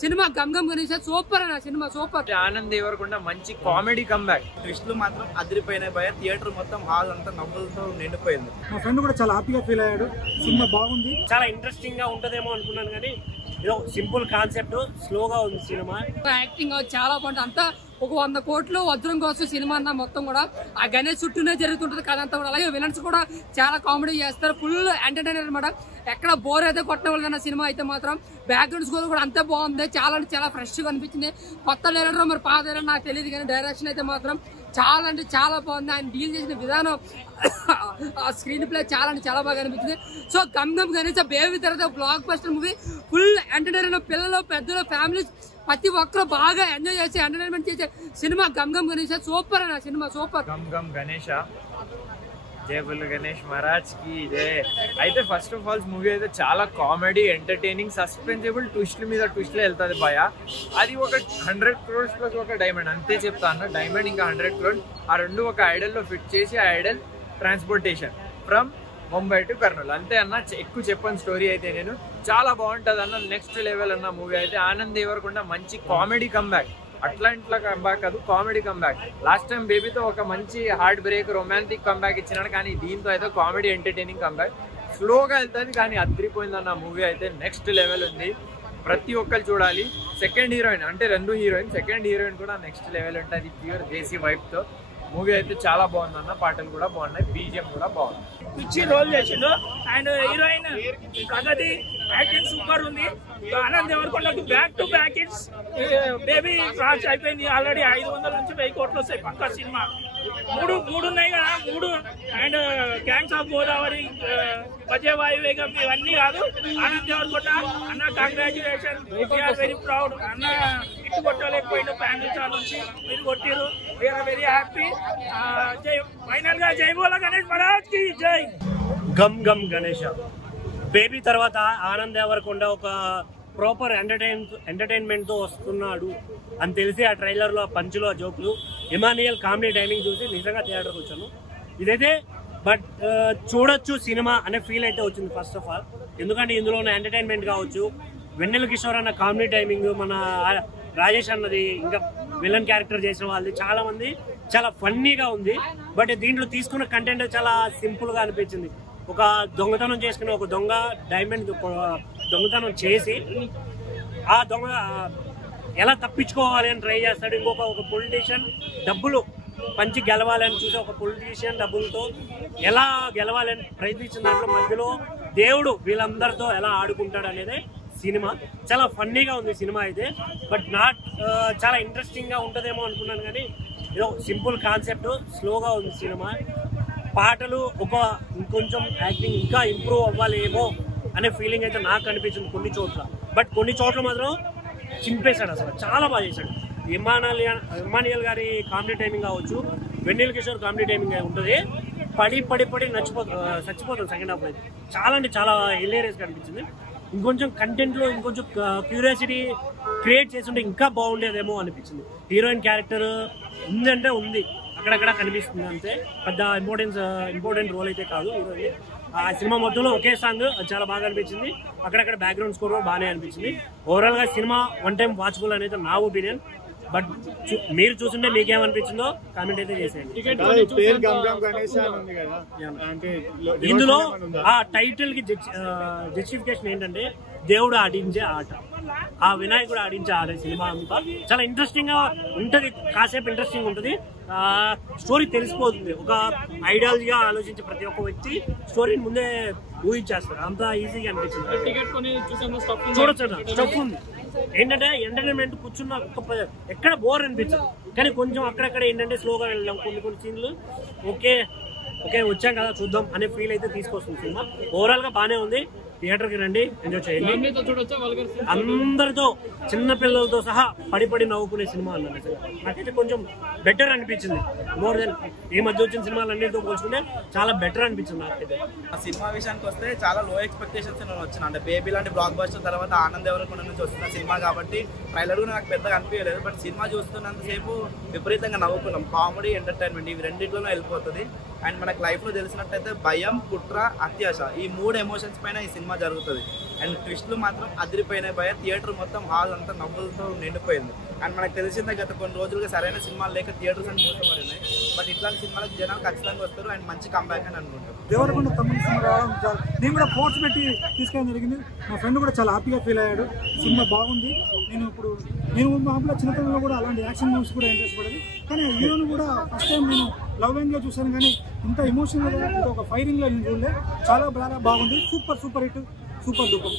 Cinema Gam Gam Ganesh super అన్న cinema super. Anand Deverakonda మంచి comedy comeback. ట్విస్టులు మాత్రం అదిరిపోయినాయి భయ. థియేటర్ మొత్తం హాల్ అంతా నవ్వులతో నిండిపోయింది. మా ఫ్రెండ్ కూడా చాలా హ్యాపీగా ఫీల్ అయ్యాడు. సినిమా బాగుంది, చాలా ఇంట్రెస్టింగ్ గా ఉంటదేమో అనుకున్నాను కానీ ఏదో సింపుల్ కాన్సెప్ట్, స్లోగా ఉంది సినిమా. యాక్టింగ్ చాలా బాగుంటుంది. అంతా ఒక 100 కోట్లు వజ్రం కోసం సినిమా అన్న మొత్తం కూడా ఆ గణేష్ చుట్టూనే జరుగుతుంటది కథ అంతా కూడా. అలాగే విలన్స్ కూడా చాలా కామెడీ చేస్తారు. ఫుల్ ఎంటర్టైనర్ అనమాట. ఎక్కడ బోర్ అయితే కొట్టవలదన్న సినిమా అయితే మాత్రం. బ్యాక్గ్రౌండ్ స్కోర్ కూడా అంతే బాగుంది. చాలా అంటే చాలా ఫ్రెష్ గా అనిపించింది. కొత్త డైరెక్టర్ మరి పాత డైరెక్టర్ నాకు తెలియదు కానీ డైరెక్షన్ అయితే మాత్రం చాలా అంటే చాలా బాగుంది. ఆయన డీల్ చేసిన విధానం, స్క్రీన్ ప్లే చాలా అంటే చాలా బాగా అనిపించింది. సో గమ్ గమ్ గణేష్ బేబీ తర్వాత blockbuster movie. Full entertainer, పిల్లలు పెద్దలు ఫ్యామిలీస్ ప్రతి ఒక్కరు బాగా ఎంజాయ్ చేసి ఎంటర్టైన్మెంట్ చేసే సినిమా గమ్ గమ్ గణేష్ సూపర్ అన్న సినిమా సూపర్. గమ్ గమ్ గణేష, జై బుల్ గణేష్ మహారాజ్ కి జై. అయితే ఫస్ట్ ఆఫ్ ఆల్ మూవీ అయితే చాలా కామెడీ, ఎంటర్టైనింగ్, సస్పెన్సిబుల్, ట్విస్ట్ల మీద ట్విస్ట్లో వెళ్తుంది భయ. అది ఒక 100 crores ప్లస్ ఒక డైమండ్ అంతే చెప్తాను. డైమండ్ ఇంకా 100 crores ఆ రెండు ఒక ఐడల్లో ఫిట్ చేసి ఆ Idol transportation from Mumbai to Kurnool అంతే అన్న. ఎక్కువ చెప్పని స్టోరీ అయితే నేను చాలా బాగుంటుంది అన్న. నెక్స్ట్ లెవెల్ అన్న మూవీ అయితే. ఆనంద్ దేవరకొండ మంచి కామెడీ కంబ్యాక్. అట్లా కంబ్యాక్ కాదు, కామెడీ కంబ్యాక్. లాస్ట్ టైం బేబీతో ఒక మంచి హార్ట్ బ్రేక్ రొమాంటిక్ కంబ్యాక్ ఇచ్చినాడు కానీ దీంతో అయితే కామెడీ ఎంటర్టైనింగ్ కంబ్యాక్. స్లోగా వెళ్తుంది కానీ అదిరిపోయిందన్న మూవీ అయితే. నెక్స్ట్ లెవెల్ ఉంది, ప్రతి ఒక్కరు చూడాలి. సెకండ్ హీరోయిన్ అంటే 2 హీరోయిన్, సెకండ్ హీరోయిన్ కూడా నెక్స్ట్ లెవెల్ ఉంటుంది. ప్యూర్ దేశీ వైఫ్తో మూవీ అయితే చాలా బాగుందన్న. పాటలు కూడా బాగున్నాయి, బీజిఎం కూడా బాగుంది. పిచ్చి రోల్ చేసిండు. And heroine Pragati acting super ఉంది. ఆనంద్ దేవరకొండకి back to back hits. Baby crash అయిపోయింది ఆల్రెడీ. 500 నుంచి 1000 కోట్లు వస్తాయి పక్కా సినిమా. మూడు ఉన్నాయి కదా, 3. అండ్ గ్యాంగ్స్ ఆఫ్ గోదావరి, బజే వాయువేగం ఇవన్నీ కాదు. ఆనంద్ దేవరకొండ అన్న కంగ్రాచులేషన్, వీఆర్ వెరీ ప్రౌడ్. అన్న ఇటు కొట్టలేకపోయిండు ఫ్యామిలీ నుంచి, మీరు కొట్టిరు. We're very happy. ఫైనల్ గా జై బోలా గణేష్ మహారాజ్ కి జై. గమ్ గమ్ గణేష బేబీ తర్వాత ఆనంద్ దేవరకొండ ఒక ప్రాపర్ ఎంటర్టైన్మెంట్ తో వస్తున్నాడు అని తెలిసి ఆ ట్రైలర్ లో, పంచులో, జోకులు, ఇమానియల్ కామెడీ టైమింగ్ చూసి నిజంగా థియేటర్కి వచ్చాను. ఇదైతే బట్ చూడొచ్చు సినిమా అనే ఫీల్ అయితే వచ్చింది ఫస్ట్ ఆఫ్ ఆల్. ఎందుకంటే ఇందులో ఉన్న ఎంటర్టైన్మెంట్ కావచ్చు, వెన్నెల కిషోర్ అన్న కామెడీ టైమింగ్, మన రాజేష్ అన్నది, ఇంకా విలన్ క్యారెక్టర్ చేసిన వాళ్ళది, చాలా మంది చాలా ఫన్నీగా ఉంది. బట్ దీంట్లో తీసుకున్న కంటెంట్ చాలా సింపుల్ గా అనిపించింది. ఒక దొంగతనం చేసుకుని ఒక దొంగ డైమండ్ దొంగతనం చేసి ఆ దొంగ ఎలా తప్పించుకోవాలి అని ట్రై చేస్తాడు. ఒక పొలిటీషియన్ డబ్బులు పంచి గెలవాలని చూసి ఒక పొలిటీషియన్ డబ్బులతో ఎలా గెలవాలని ప్రయత్నించిన దాంట్లో మధ్యలో దేవుడు వీళ్ళందరితో ఎలా ఆడుకుంటాడు అనేది సినిమా. చాలా ఫన్నీగా ఉంది సినిమా అయితే. బట్ చాలా ఇంట్రెస్టింగ్ గా ఉంటుందేమో అనుకున్నాను కానీ ఏదో సింపుల్ కాన్సెప్ట్, స్లోగా ఉంది సినిమా. పాటలు ఇంకొంచెం యాక్టింగ్ ఇంకా ఇంప్రూవ్ అవ్వాలేమో అనే ఫీలింగ్ అయితే నాకు అనిపించింది కొన్ని చోట్ల. బట్ కొన్ని చోట్ల మాత్రం చింపేశాడు, అసలు చాలా బాగా చేశాడు. ఇమానియల్ గారి కామెడీ టైమింగ్ కావచ్చు, వెన్నెల కిషోర్ కామెడీ టైమింగ్ ఉంటుంది. పడి చచ్చిపోతాం సెకండ్ హాఫ్ అయితే. చాలా అంటే చాలా హిలేరియస్గా అనిపించింది. ఇంకొంచెం కంటెంట్లో ఇంకొంచెం క్యూరియాసిటీ క్రియేట్ చేస్తుంటే ఇంకా బాగుండేదేమో అనిపించింది. హీరోయిన్ క్యారెక్టర్ ఉందంటే ఉంది, అక్కడక్కడ కనిపిస్తుంది అంతే. పెద్ద ఇంపార్టెంట్ రోల్ అయితే కాదు హీరోయిన్. ఆ సినిమా మొత్తంలో ఒకే సాంగ్ చాలా బాగా అనిపించింది. అక్కడక్కడ బ్యాక్గ్రౌండ్ స్కోర్ కూడా బాగానే అనిపించింది. ఓవరాల్ గా సినిమా 1 time వాచబుల్ అనేది నా ఒపీనియన్. బట్ మీరు చూస్తుంటే మీకేమనిపించిందో కామెంట్ అయితే చేసేయండి. ఇందులో ఆ టైటిల్ కి జస్టిఫికేషన్ ఏంటంటే దేవుడు ఆడించే ఆట, ఆ వినాయకుడు ఆడించే ఆట. సినిమా అంతా చాలా ఇంట్రెస్టింగ్ గా ఉంటది, కాసేపు ఇంట్రెస్టింగ్ ఉంటది. స్టోరీ తెలిసిపోతుంది. ఒక ఐడియాలజీగా ఆలోచించే ప్రతి ఒక్క వ్యక్తి స్టోరీని ముందే ఊహించేస్తారు. అంత ఈజీగా అనిపించింది. చూడొచ్చు, స్టఫ్ ఉంది. ఏంటంటే ఎంటర్టైన్మెంట్ కూర్చున్న ఎక్కడ బోర్ అనిపించదు. కానీ కొంచెం అక్కడక్కడ ఏంటంటే స్లోగా వెళ్ళాం. కొన్ని సీన్లు ఓకే వచ్చాం కదా చూద్దాం అనే ఫీల్ అయితే తీసుకొస్తుంది సినిమా. ఓవరాల్ గా బానే ఉంది. థియేటర్కి రండి, ఎంజాయ్ చేయండి. అందరితో, చిన్న పిల్లలతో సహా పడి నవ్వుకునే సినిమా అన్నది. నాకైతే కొంచెం బెటర్ అనిపించింది. మోర్ దెన్ ఈ మధ్య వచ్చిన సినిమాలు అన్నిటితో పోల్చుకుంటే చాలా బెటర్ అనిపించింది నాకైతే. ఆ సినిమా విషయానికి వస్తే చాలా లో ఎక్స్పెక్టేషన్స్ వచ్చిన. అంటే బేబీ లాంటి బ్లాక్ బస్టర్ తర్వాత ఆనంద్ దేవరకొండ నుంచి వస్తున్న సినిమా కాబట్టి ట్రైలర్ కూడా నాకు పెద్దగా అనిపించలేదు. బట్ సినిమా చూస్తున్నంతసేపు విపరీతంగా నవ్వుకున్నాం. కామెడీ, ఎంటర్టైన్మెంట్ ఇవి రెండింటిలోనే వెళ్ళిపోతుంది. అండ్ మనకు లైఫ్లో తెలిసినట్టయితే భయం, కుట్ర, అత్యాశ ఈ 3 ఎమోషన్స్ పైన ఈ సినిమా జరుగుతుంది. అండ్ ట్విస్ట్లు మాత్రం అదిరిపోయినాయి భయ. థియేటర్ మొత్తం హాల్ అంతా నవ్వులతో నిండిపోయింది. అండ్ మనకు తెలిసిందే గత కొన్ని రోజులుగా సరైన సినిమాలు లేక థియేటర్స్ అని మూసపడినాయి. బట్ ఇట్లాంటి సినిమాలకు జనాలు ఖచ్చితంగా వస్తారు అండ్ మంచి కంబ్యాక్ అని అనుకుంటారు. దేవరకొండ తమ్ముడు సినిమా రావడం నేను కూడా ఫోర్స్ పెట్టి తీసుకెళ్ళడం జరిగింది. మా ఫ్రెండ్ కూడా చాలా హ్యాపీగా ఫీల్ అయ్యాడు. సినిమా బాగుంది. నేను మామూలుగా చిన్నతనంలో కూడా అలాంటి యాక్షన్ మూవీస్ కూడా ఇంట్రెస్ట్ పడేది. కానీ హీరోని కూడా ఫస్ట్ టైం నేను లవ్ గా చూశాను. కానీ ఇంత ఎమోషనల్గా ఇంత ఒక ఫైరింగ్లో నేను చూడలే. చాలా బాగుంది. Super hit, super duper.